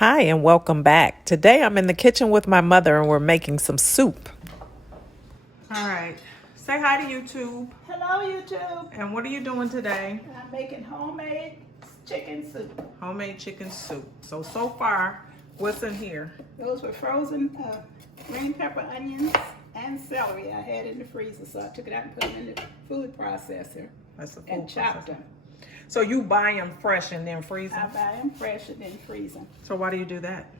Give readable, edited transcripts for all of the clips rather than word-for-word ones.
Hi, and welcome back. Today I'm in the kitchen with my mother and we're making some soup. All right, say hi to YouTube. Hello, YouTube. And what are you doing today? I'm making homemade chicken soup. Homemade chicken soup. So far, what's in here? Those were frozen green pepper, onions, and celery I had in the freezer. So I took it out and put them in the food processor That's a and chopped them. So you buy them fresh and then freeze I them? buy them fresh and then freeze them. So why do you do that?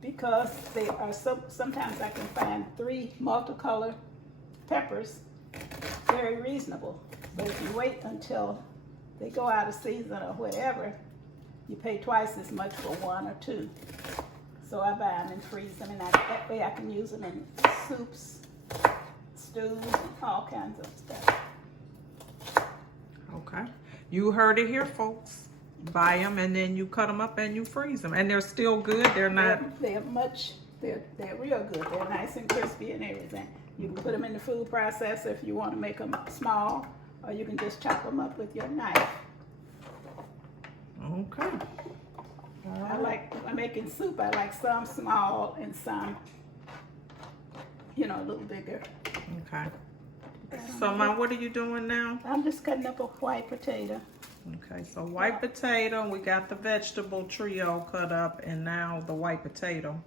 Because they are sometimes I can find 3 multicolored peppers very reasonable. But if you wait until they go out of season or whatever, you pay twice as much for 1 or 2. So I buy them and freeze them, and that way I can use them in soups, stews, and all kinds of stuff. Okay. You heard it here, folks. Buy them and then you cut them up and you freeze them. And they're still good. They're not... They're real good. They're nice and crispy and everything. You can put them in the food processor if you want to make them small, or you can just chop them up with your knife. Okay. I'm making soup. I like some small and some, a little bigger. Okay. So, Mom, what are you doing now? I'm just cutting up a white potato. Okay, so white potato, we got the vegetable trio cut up, and now the white potato.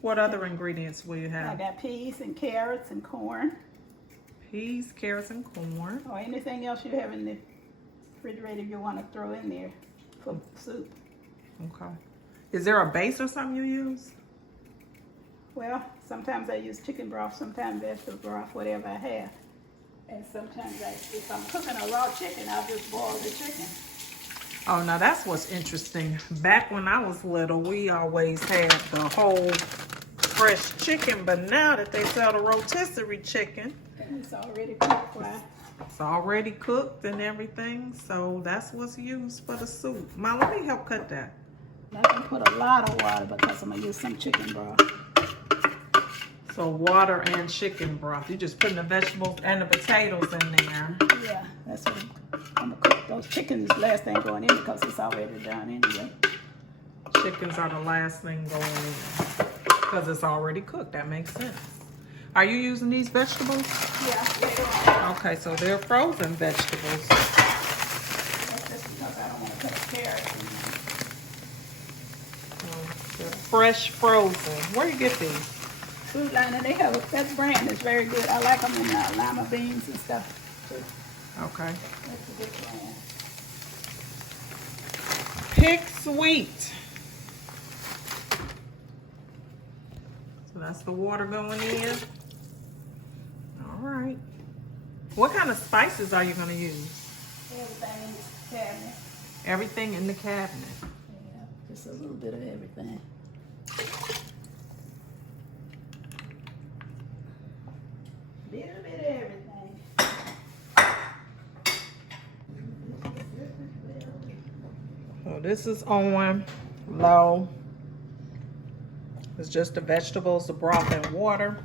What other ingredients will you I have? got peas and carrots and corn, Peas, carrots, and corn. or anything else you have in the refrigerator you want to throw in there for soup. Okay. Is there a base or something you use? Well, sometimes I use chicken broth, sometimes vegetable broth, whatever I have. And sometimes if I'm cooking a raw chicken, I'll just boil the chicken. Oh, now that's what's interesting. Back when I was little, we always had the whole fresh chicken, but now that they sell the rotisserie chicken, And it's already cooked. it's already cooked and everything, so that's what's used for the soup. Mom, let me help cut that. I can put a lot of water because I'm going to use some chicken broth. So water and chicken broth. You're just putting the vegetables and the potatoes in there. Yeah, that's what I'm going to cook. Those chickens last thing going in because it's already done anyway. Chickens are the last thing going in because it's already cooked. That makes sense. Are you using these vegetables? Yeah, later on. Okay, so they're frozen vegetables. That's just because I don't want to put carrots in They're fresh frozen. Where you get these? Food Line, and they have that brand is very good. I like them in lima beans and stuff too. Okay. That's a good brand. Pick Sweet. So that's the water going in. All right. What kind of spices are you going to use? Everything in the cabinet. Everything in the cabinet. Yeah, just a little bit of everything. Little bit of everything. So this is on low. It's just the vegetables, the broth and water.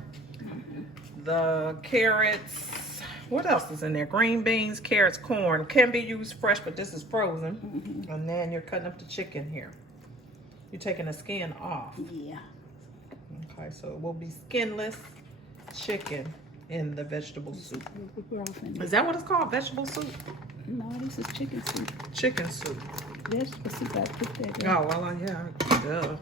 The carrots. What else is in there? Green beans, carrots, corn. Can be used fresh, but this is frozen. And then you're cutting up the chicken here. You're taking the skin off. Yeah. Okay, so it will be skinless chicken in the vegetable soup. Is that what it's called? Vegetable soup? No, this is chicken soup. Chicken soup. Vegetable soup, I put that in. Oh, well, yeah. Duh.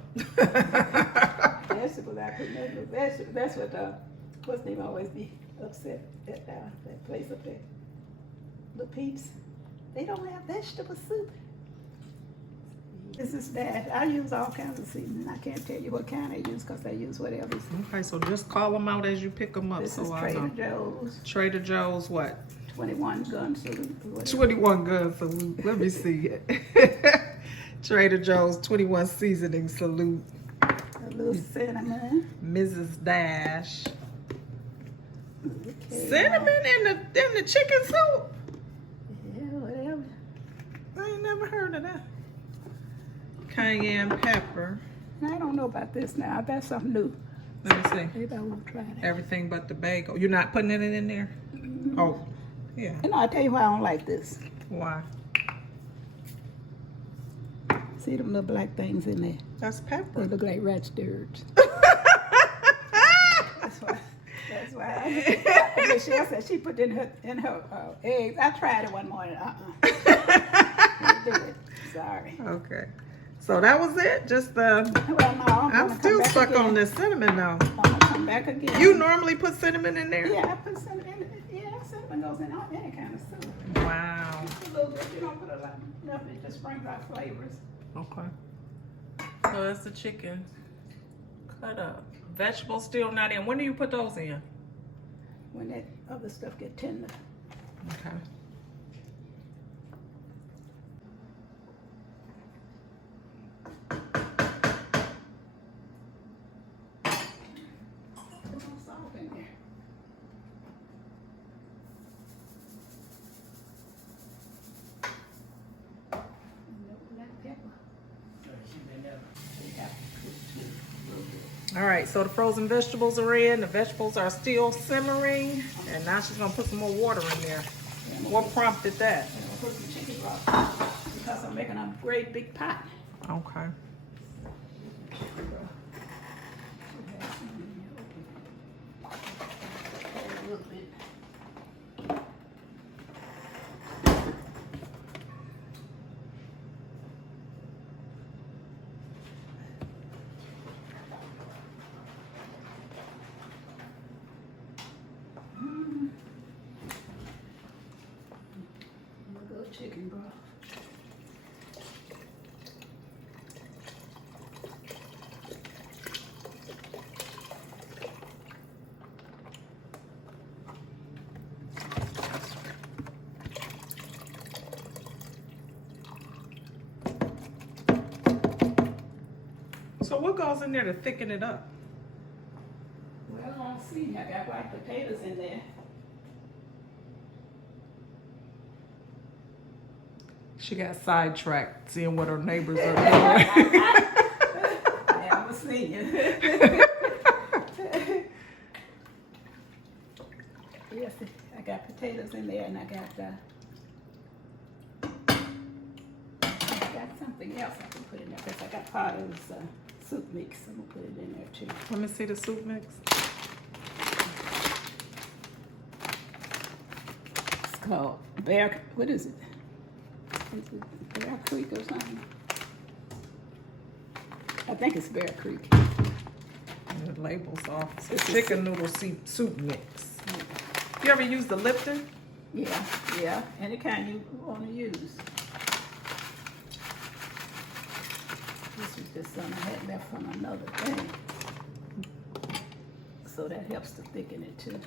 Vegetables, I put that in. Vegetable. That's what, what's name always be upset at that place up there. The Peeps. They don't have vegetable soup. This is bad. I use all kinds of seasoning. I can't tell you what kind I use because I use whatever. Okay, so just call them out as you pick them up. This So is I Trader know. Joe's Trader Joe's what? 21 gun salute. 21 gun salute. Let me see it. Trader Joe's 21 seasoning salute. A little cinnamon. Mrs. Dash. Okay. Cinnamon in the chicken soup? Yeah, whatever. I ain't never heard of that. Cayenne pepper. I don't know about this now. That's something new. Let me see. Maybe I won't try that. Everything but the bagel. You're not putting it in there? Oh, yeah. And I'll tell you why I don't like this. Why? See them little black things in there? That's They pepper. look like rat stirreds. That's why. Michelle said she put it in her eggs. I tried it one morning. Can't do it. Sorry. Okay. So that was it? Just the... Well, no, I'm still stuck on this cinnamon though. I'm gonna come back again. You normally put cinnamon in there? Yeah, I put cinnamon in it. Yeah, cinnamon goes in any kind of soup. Wow. Just a little bit. You don't put a lot. Nothing. It just brings out flavors. Okay. So that's the chicken cut up. Vegetables still not in. When do you put those in? When that other stuff get tender. Okay. Put some salt in there. And no black pepper. Yeah, a little bit. All right, so the frozen vegetables are in. The vegetables are still simmering. And now she's gonna put some more water in there. What prompted that? And I'll put some chicken broth because I'm making a great big pot. Okay. A little bit. We'll go chicken broth. So what goes in there to thicken it up? Well, I'll see. I got white potatoes in there. She got sidetracked seeing what her neighbors are doing. Yeah, I'm a senior. Yes, I got potatoes in there, and I got something else I can put in there because I got part of this soup mix. I'm gonna put it in there too. Let me see the soup mix. It's called Bear. What is it? Is it Bear Creek or something? I think it's Bear Creek. And the label's off. It's chicken noodle soup mix. You ever use the Lipton? Yeah, any kind you want to use. This is just something I had left from another thing. So that helps to thicken it too.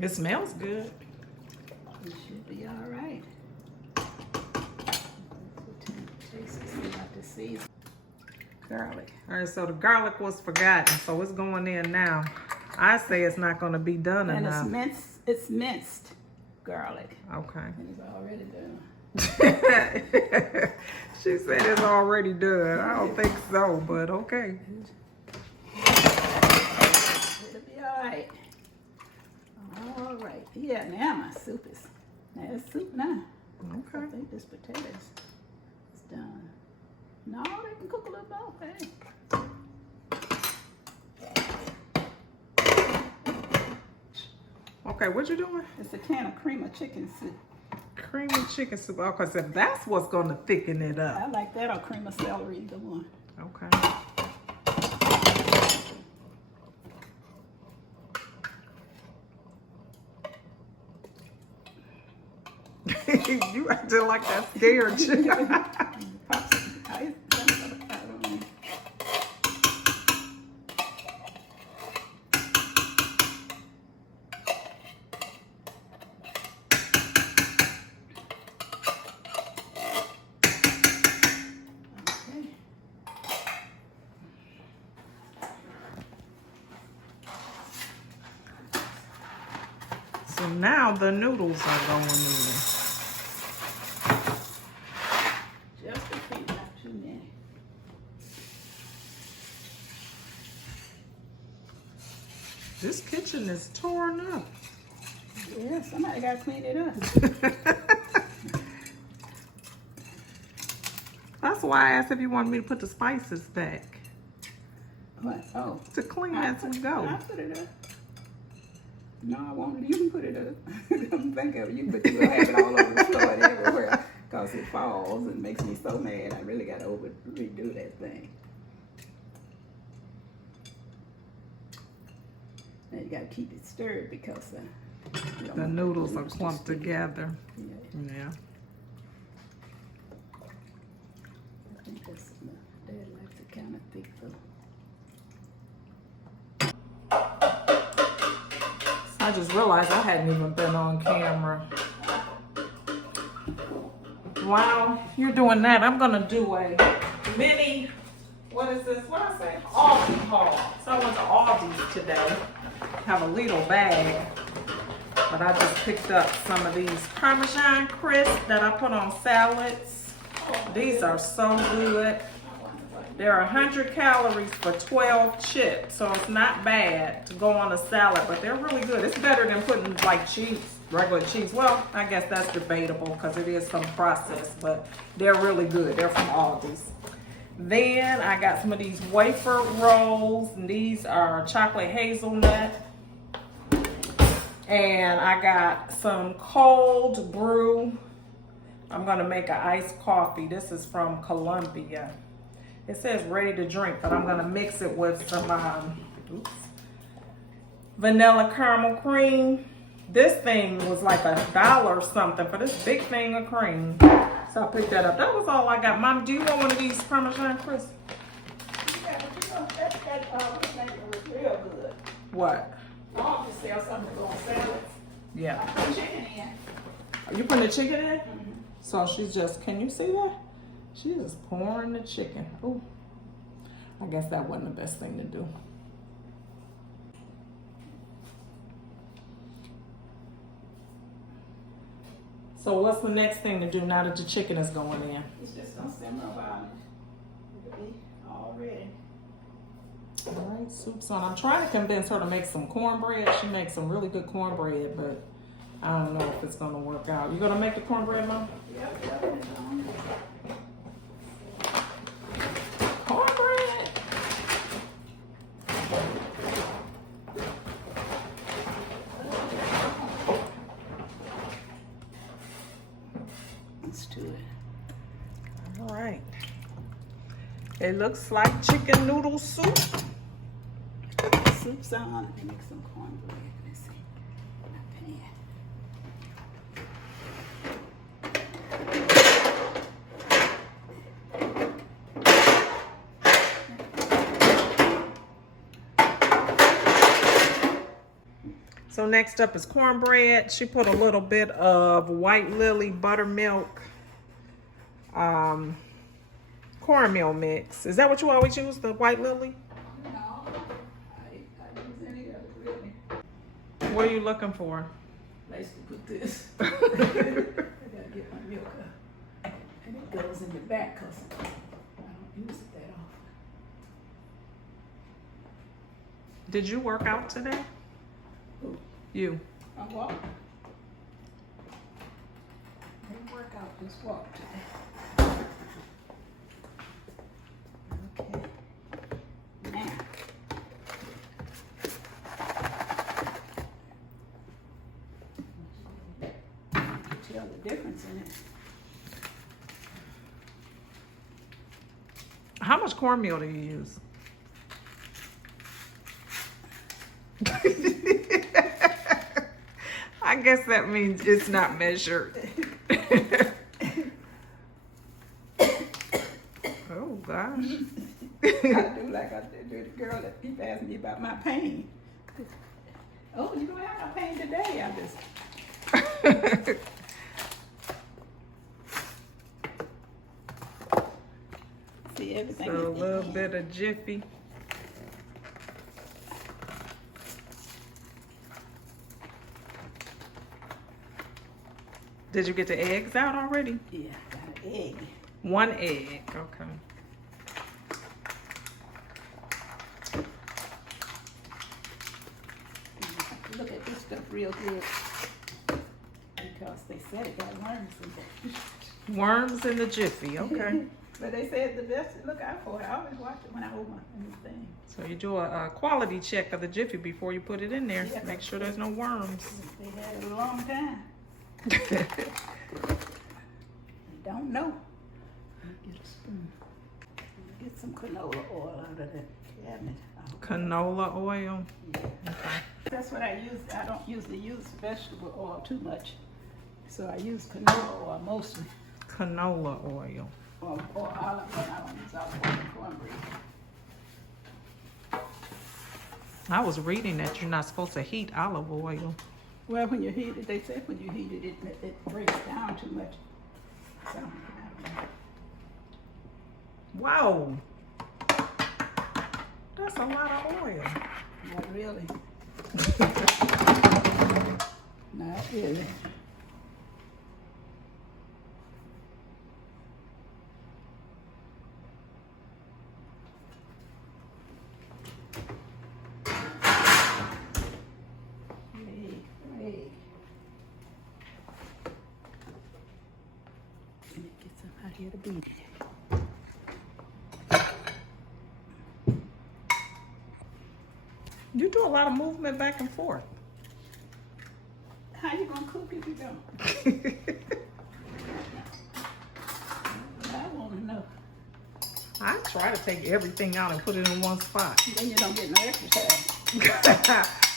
It smells good. It should be all right. Taste and see about the season. Garlic. All right, so the garlic was forgotten, so it's going in now. I say it's not going to be done And enough. it's minced garlic. Okay. And it's already done. She said it's already done. I don't think so, but okay. It'll be all right. All right. Yeah, now my soup is, now it's soup now. I Okay. think this potatoes is done. No, they can cook a little more, hey. Okay, what you doing? It's a can of cream of chicken soup. Creamy chicken soup. Okay, so that's what's going to thicken it up. I like that or cream of celery, either one. Okay. You acting like that scared you. Pop some ice, I don't know. So now the noodles are going in. Just a few, not too many. This kitchen is torn up. Yeah, somebody got to clean it up. That's why I asked if you wanted me to put the spices back. What? Oh. To clean as we go. I put it up. No, I won't. You can put it up. Don't think of it. You can you'll have it all over the floor and everywhere. Because it falls and makes me so mad. I really got to redo that thing. Now you got to keep it stirred because you don't The want noodles are to clumped stick. together. Yeah. Yeah. I think that's Dad likes it kind of thick though. I just realized I hadn't even been on camera. While you're doing that, I'm gonna do a mini, what is this? What I say? Aldi haul. So I went to Aldi's today. Have a little bag. But I just picked up some of these Parmesan crisps that I put on salads. These are so good. They're 100 calories for 12 chips, so it's not bad to go on a salad, but they're really good. It's better than putting like cheese, regular cheese. Well, I guess that's debatable because it is some process, but they're really good. They're from Aldi's. Then I got some of these wafer rolls, and these are chocolate hazelnut. And I got some cold brew. I'm gonna make an iced coffee. This is from Colombia. It says ready to drink, but I'm gonna mix it with some vanilla caramel cream. This thing was like $1 or something for this big thing of cream. So I picked that up. That was all I got. Mom, do you want one of these Parmesan crisps? Yeah, but you know, that was real good. What? I want to sell something to go on salads. Yeah. I put chicken in. Are you putting the chicken in? So she's just, can you see that? She's just pouring the chicken. Ooh. I guess that wasn't the best thing to do. So what's the next thing to do now that the chicken is going in? It's just gonna simmer a while. It'll be all ready. All right, soup's on. I'm trying to convince her to make some cornbread. She makes some really good cornbread, but I don't know if it's gonna work out. You gonna make the cornbread, Mom? Yep, it's on. Cornbread. Let's do it. All right. It looks like chicken noodle soup. Soup's on. Let me make some cornbread. Let's see. My pan. So next up is cornbread. She put a little bit of White Lily buttermilk cornmeal mix. Is that what you always use, the White Lily? No, I use any of it really. What are you looking for? Place to put this. I gotta get my milk up. And it goes in the back because I don't use it that often. Did you work out today? Who? You. I walk. Didn't work out, just walk today. Okay. Now. Tell the difference in it. How much cornmeal do you use? I guess that means it's not measured. Oh gosh. I do like I did to the girl that keep asking me about my pain. Oh, you don't have no pain today. I just see everything. So a little bit of Jiffy. Did you get the eggs out already? Yeah, got an egg. One egg, okay. Look at this stuff real good because they said it got worms in it. Worms in the Jiffy, okay. But they said the best to look out for it. I always watch it when I open anything. So you do a quality check of the Jiffy before you put it in there. Yeah. Make sure there's no worms. They had it a long time. Don't know. Get a spoon. Get some canola oil out of that cabinet. Canola oil. That's what I use. I don't usually use vegetable oil too much. So I use canola oil mostly. Canola oil. Or olive oil. I don't use olive oil for cornbread. I was reading that you're not supposed to heat olive oil. Well, when you heat it, they say when you heat it, it breaks down too much. So, I don't know. Wow. That's a lot of oil. Not really. Not really. Wait. Let me get some out here to beat it. You do a lot of movement back and forth. How you gonna cook if you don't? I wanna know. I try to take everything out and put it in one spot. Then you don't get no exercise.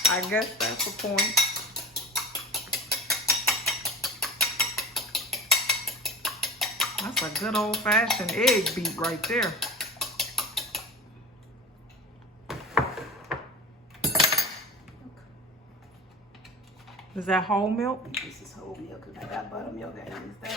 I guess that's the point. That's a good old-fashioned egg beat right there. Is that whole milk? This is whole milk, cause I got buttermilk, I use that.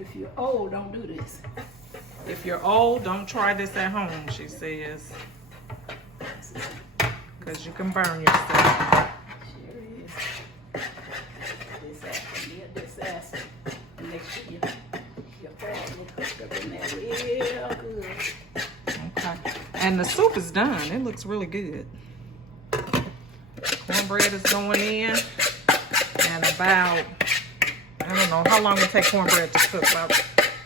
If you're old, don't do this. If you're old, don't try this at home, she says. Because you can burn yourself. Sure is. This can be a disaster. Make sure your oil will cook up in there real good. Okay. And the soup is done. It looks really good. Cornbread is going in. And about, I don't know, how long it take cornbread to cook? About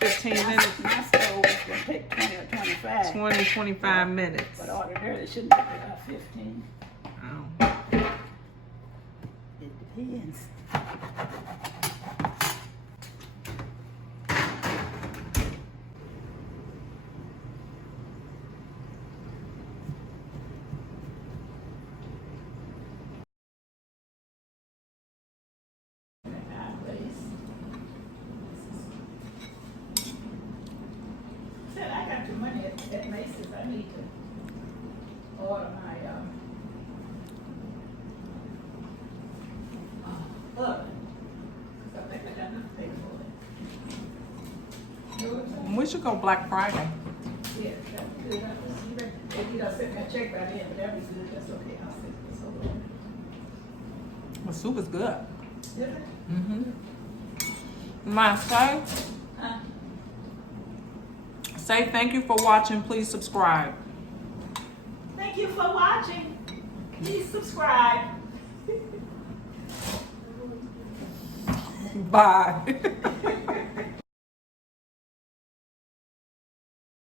15 minutes? My stove will take 20 or 25. 20, 25 minutes. But ordinarily it shouldn't take about 15. Oh. It depends. Said I got your money at Macy's. I need to order my oven. Cause I think I got enough to pay for it. We should go Black Friday. Yeah, that's good. If you don't send me a check by then, but that'd be good. That's okay. I'll send this over. The soup is good. Is it? Mm-hmm. My say, Huh? say thank you for watching. Please subscribe. Thank you for watching. Please subscribe. Bye.